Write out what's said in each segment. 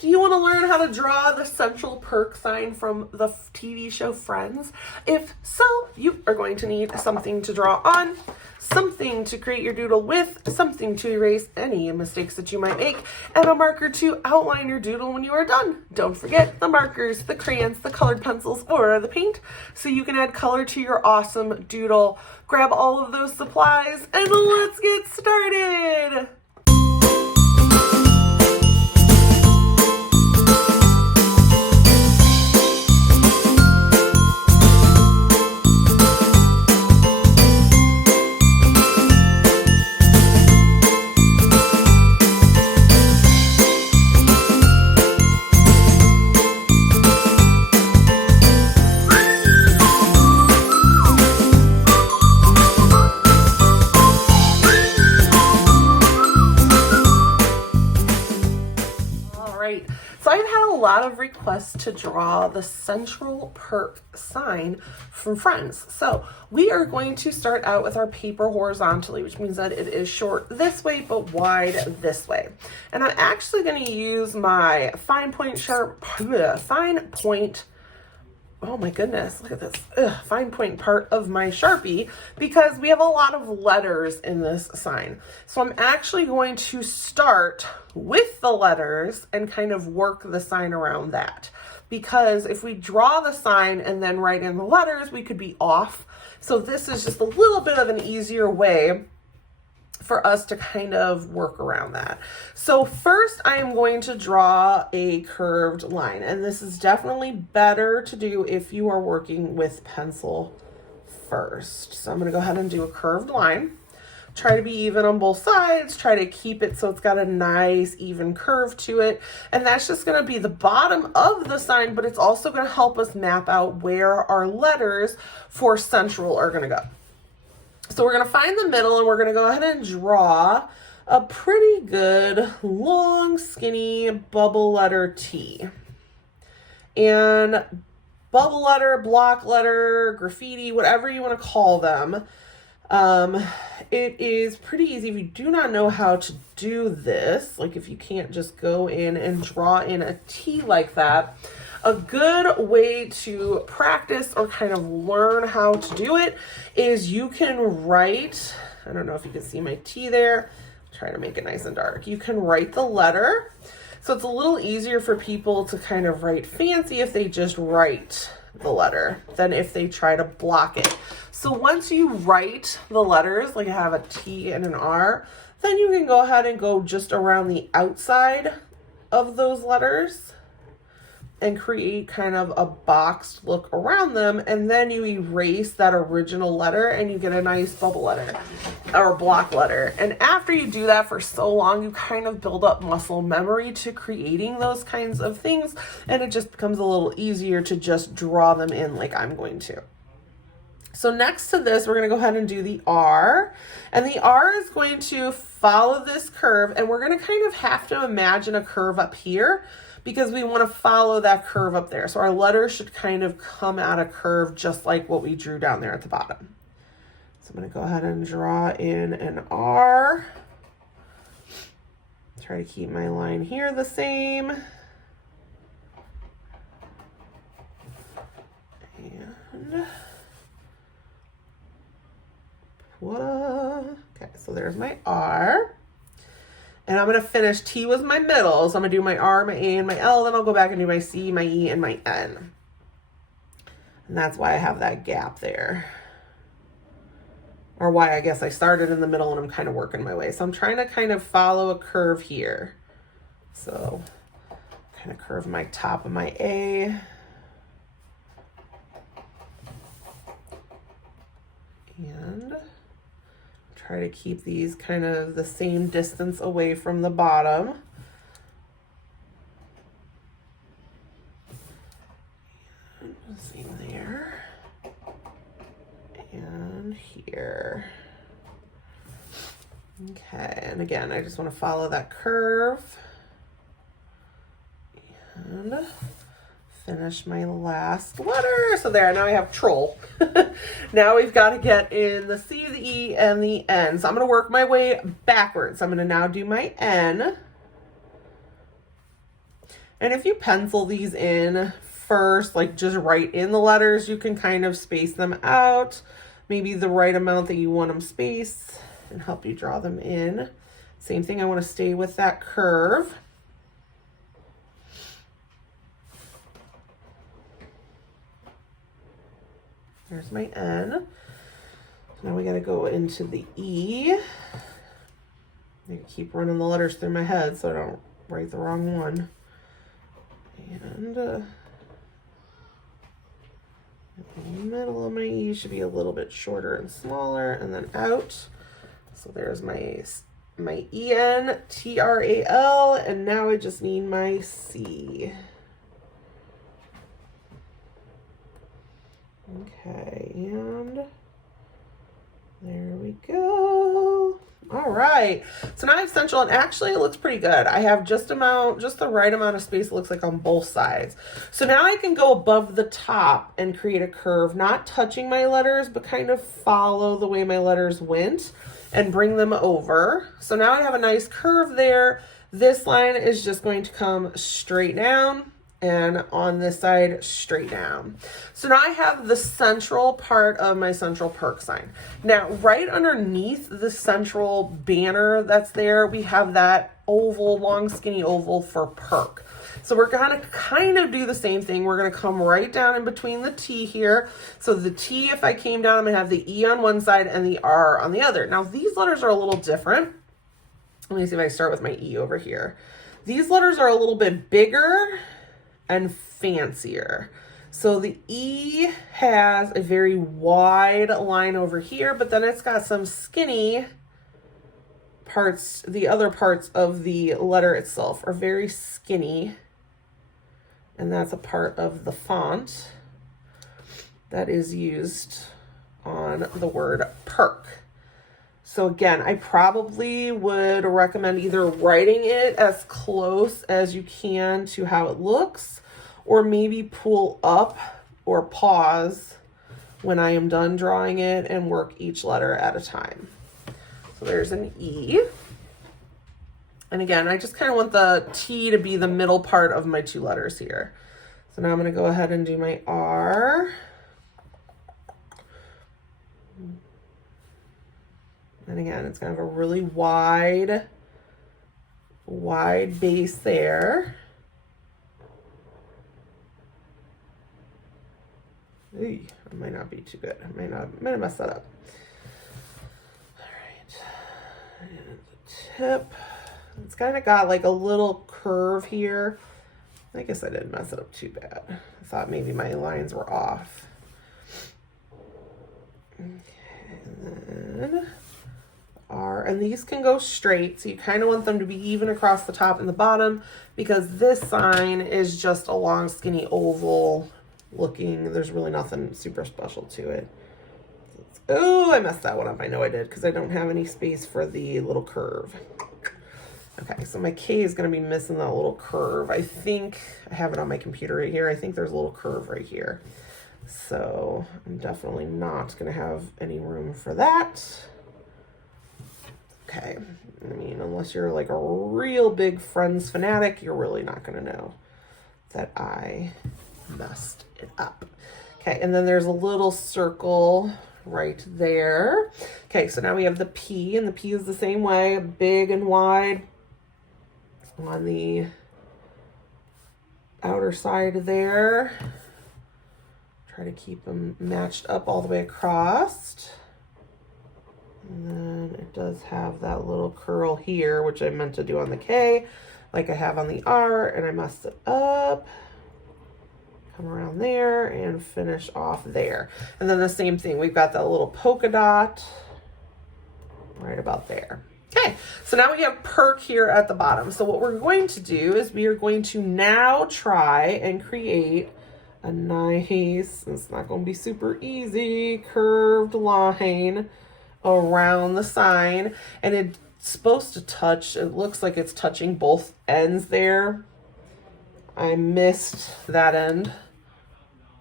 Do you want to learn how to draw the central perk sign from the TV show Friends? If so, you are going to need something to draw on, something to create your doodle with, something to erase any mistakes that you might make, and a marker to outline your doodle when you are done. Don't forget the markers, the crayons, the colored pencils, or the paint, so you can add color to your awesome doodle. Grab all of those supplies and let's get started. So I've had a lot of requests to draw the central perk sign from Friends. So we are going to start out with our paper horizontally, which means that it is short this way, but wide this way. And I'm actually going to use my fine point, oh my goodness, look at this, fine point part of my Sharpie, because we have a lot of letters in this sign. So I'm actually going to start with the letters and kind of work the sign around that. Because if we draw the sign and then write in the letters, we could be off. So this is just a little bit of an easier way for us to kind of work around that. So first I am going to draw a curved line, and this is definitely better to do if you are working with pencil first. So I'm going to go ahead and do a curved line. Try to be even on both sides, try to keep it so it's got a nice even curve to it. And that's just going to be the bottom of the sign, but it's also going to help us map out where our letters for central are going to go. So we're going to find the middle and we're going to go ahead and draw a pretty good long skinny bubble letter T. And bubble letter, block letter, graffiti, whatever you want to call them. It is pretty easy if you do not know how to do this, like if you can't just go in and draw in a T like that. A good way to practice or kind of learn how to do it is you can write, I don't know if you can see my T there, try to make it nice and dark. You can write the letter. So it's a little easier for people to kind of write fancy if they just write the letter than if they try to block it. So once you write the letters, like I have a T and an R, then you can go ahead and go just around the outside of those letters and create kind of a boxed look around them, and then you erase that original letter and you get a nice bubble letter or block letter. And after you do that for so long, you kind of build up muscle memory to creating those kinds of things, and it just becomes a little easier to just draw them in like I'm going to. So next to this, we're going to go ahead and do the R, and the R is going to follow this curve, and we're going to kind of have to imagine a curve up here because we want to follow that curve up there. So our letters should kind of come at a curve just like what we drew down there at the bottom. So I'm going to go ahead and draw in an R. Try to keep my line here the same. And okay, so there's my R. And I'm going to finish, T was my middle, so I'm going to do my R, my A, and my L, then I'll go back and do my C, my E, and my N. And that's why I have that gap there. Or why I guess I started in the middle and I'm kind of working my way. So I'm trying to kind of follow a curve here. So kind of curve my top of my A. And try to keep these kind of the same distance away from the bottom. And same there. And here. Okay, and again, I just want to follow that curve. And finish my last letter. So there, now I have troll. Now we've got to get in the C, the E, and the N. So I'm going to work my way backwards. I'm going to now do my N. And if you pencil these in first, like just write in the letters, you can kind of space them out, maybe the right amount that you want them spaced, and help you draw them in. Same thing, I want to stay with that curve. There's my N. Now we got to go into the E. I keep running the letters through my head so I don't write the wrong one. And the middle of my E should be a little bit shorter and smaller, and then out. So there's my E-N-T-R-A-L, and now I just need my C. Okay, and there we go. All right, so now I have central, and actually it looks pretty good. I have just the right amount of space, it looks like, on both sides. So now I can go above the top and create a curve, not touching my letters, but kind of follow the way my letters went and bring them over. So now I have a nice curve there. This line is just going to come straight down, and on this side, straight down. So now I have the central part of my central Perk sign. Now, right underneath the central banner that's there, we have that oval, long skinny oval for Perk. So we're gonna kind of do the same thing. We're gonna come right down in between the T here. So the T, if I came down, I'm gonna have the E on one side and the R on the other. Now these letters are a little different. Let me see if I start with my E over here. These letters are a little bit bigger and fancier. So the E has a very wide line over here, but then it's got some skinny parts. The other parts of the letter itself are very skinny, and that's a part of the font that is used on the word Perk. So again, I probably would recommend either writing it as close as you can to how it looks, or maybe pull up or pause when I am done drawing it and work each letter at a time. So there's an E. And again, I just kind of want the T to be the middle part of my two letters here. So now I'm going to go ahead and do my R. And again, it's kind of a really wide base there. Ooh, it might not be too good. I might have messed that up. All right. And the tip. It's kind of got like a little curve here. I guess I didn't mess it up too bad. I thought maybe my lines were off. Okay, and then R, and these can go straight, so you kind of want them to be even across the top and the bottom, because this sign is just a long skinny oval looking. There's really nothing super special to it. Oh, I messed that one up. I know I did, because I don't have any space for the little curve. Okay, so my K is going to be missing that little curve. I think I have it on my computer right here. I think there's a little curve right here. So I'm definitely not going to have any room for that. Okay, I mean, unless you're like a real big Friends fanatic, you're really not going to know that I messed it up. Okay, and then there's a little circle right there. Okay, so now we have the P, and the P is the same way, big and wide on the outer side there. Try to keep them matched up all the way across. And then it does have that little curl here, which I meant to do on the K, like I have on the R, and I messed it up. Come around there and finish off there. And then the same thing, we've got that little polka dot right about there. Okay, so now we have Perk here at the bottom. So what we're going to do is we are going to now try and create a nice, it's not going to be super easy, curved line around the sign. And it's supposed to touch, it looks like it's touching both ends there. I missed that end,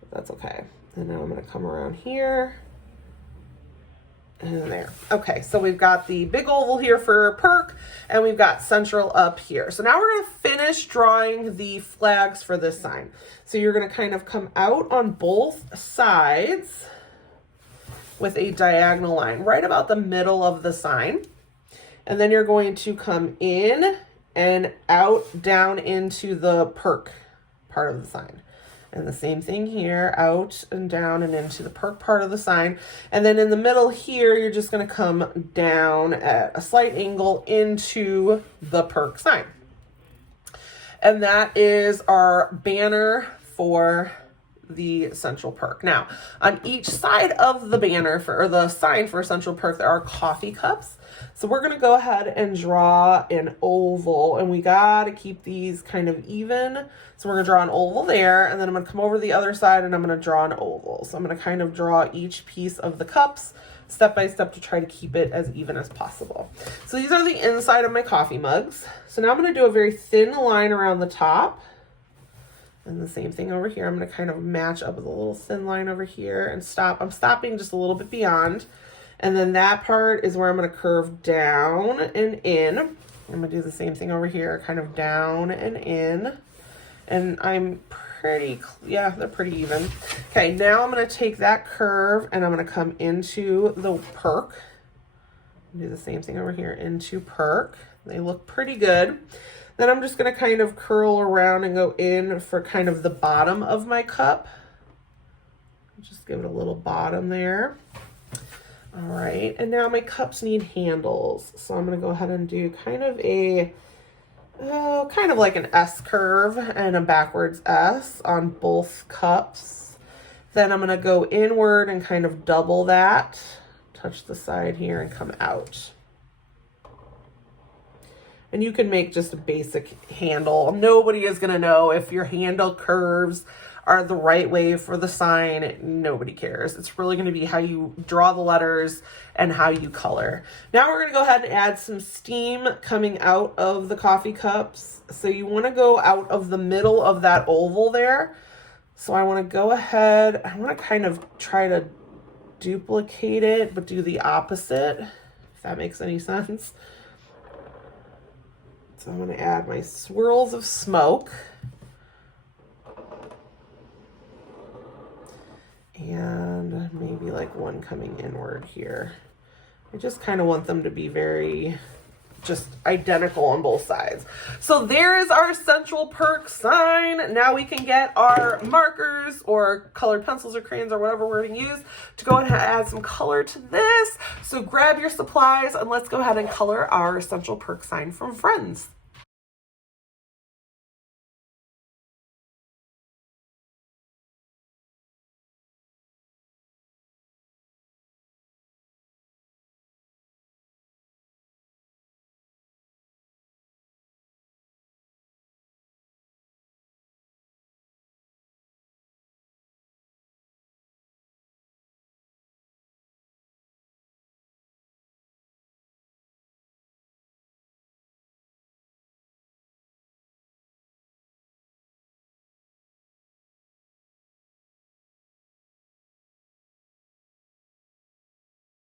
but that's okay. And now I'm going to come around here And there. Okay, so we've got the big oval here for Perk, and we've got central up here. So now we're going to finish drawing the flags for this sign. So you're going to kind of come out on both sides with a diagonal line right about the middle of the sign. And then you're going to come in and out down into the Perk part of the sign. And the same thing here, out and down and into the Perk part of the sign. And then in the middle here, you're just going to come down at a slight angle into the Perk sign. And that is our banner for the Central Perk. Now, on each side of the banner or the sign for Central Perk, there are coffee cups. So we're going to go ahead and draw an oval, and we got to keep these kind of even. So we're going to draw an oval there, and then I'm going to come over to the other side and I'm going to draw an oval. So I'm going to kind of draw each piece of the cups step by step to try to keep it as even as possible. So these are the inside of my coffee mugs. So now I'm going to do a very thin line around the top. And the same thing over here. I'm going to kind of match up with a little thin line over here and stop. I'm stopping just a little bit beyond. And then that part is where I'm going to curve down and in. I'm going to do the same thing over here, kind of down and in. And I'm pretty, yeah, they're pretty even. Okay, now I'm going to take that curve and I'm going to come into the Perk. Do the same thing over here into Perk. They look pretty good. Then I'm just going to kind of curl around and go in for kind of the bottom of my cup. Just give it a little bottom there. All right, and now my cups need handles. So I'm going to go ahead and do kind of like an S curve and a backwards S on both cups. Then I'm going to go inward and kind of double that, touch the side here and come out. And you can make just a basic handle. Nobody is going to know if your handle curves are the right way for the sign. Nobody cares. It's really going to be how you draw the letters and how you color. Now we're going to go ahead and add some steam coming out of the coffee cups. So you want to go out of the middle of that oval there. So I want to go ahead, I want to kind of try to duplicate it, but do the opposite, if that makes any sense. So I'm going to add my swirls of smoke. And maybe like one coming inward here. I just kind of want them to be very just identical on both sides. So there is our Central Perk sign. Now we can get our markers or colored pencils or crayons or whatever we're going to use to go ahead and add some color to this. So grab your supplies and let's go ahead and color our Central Perk sign from Friends.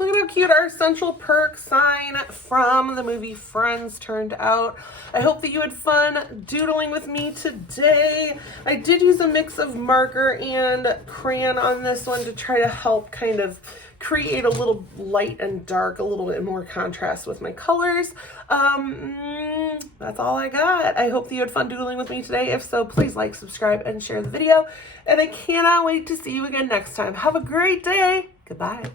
Look at how cute our Central Perk sign from the movie Friends turned out. I hope that you had fun doodling with me today. I did use a mix of marker and crayon on this one to try to help kind of create a little light and dark, a little bit more contrast with my colors. That's all I got. I hope that you had fun doodling with me today. If so, please like, subscribe, and share the video. And I cannot wait to see you again next time. Have a great day. Goodbye.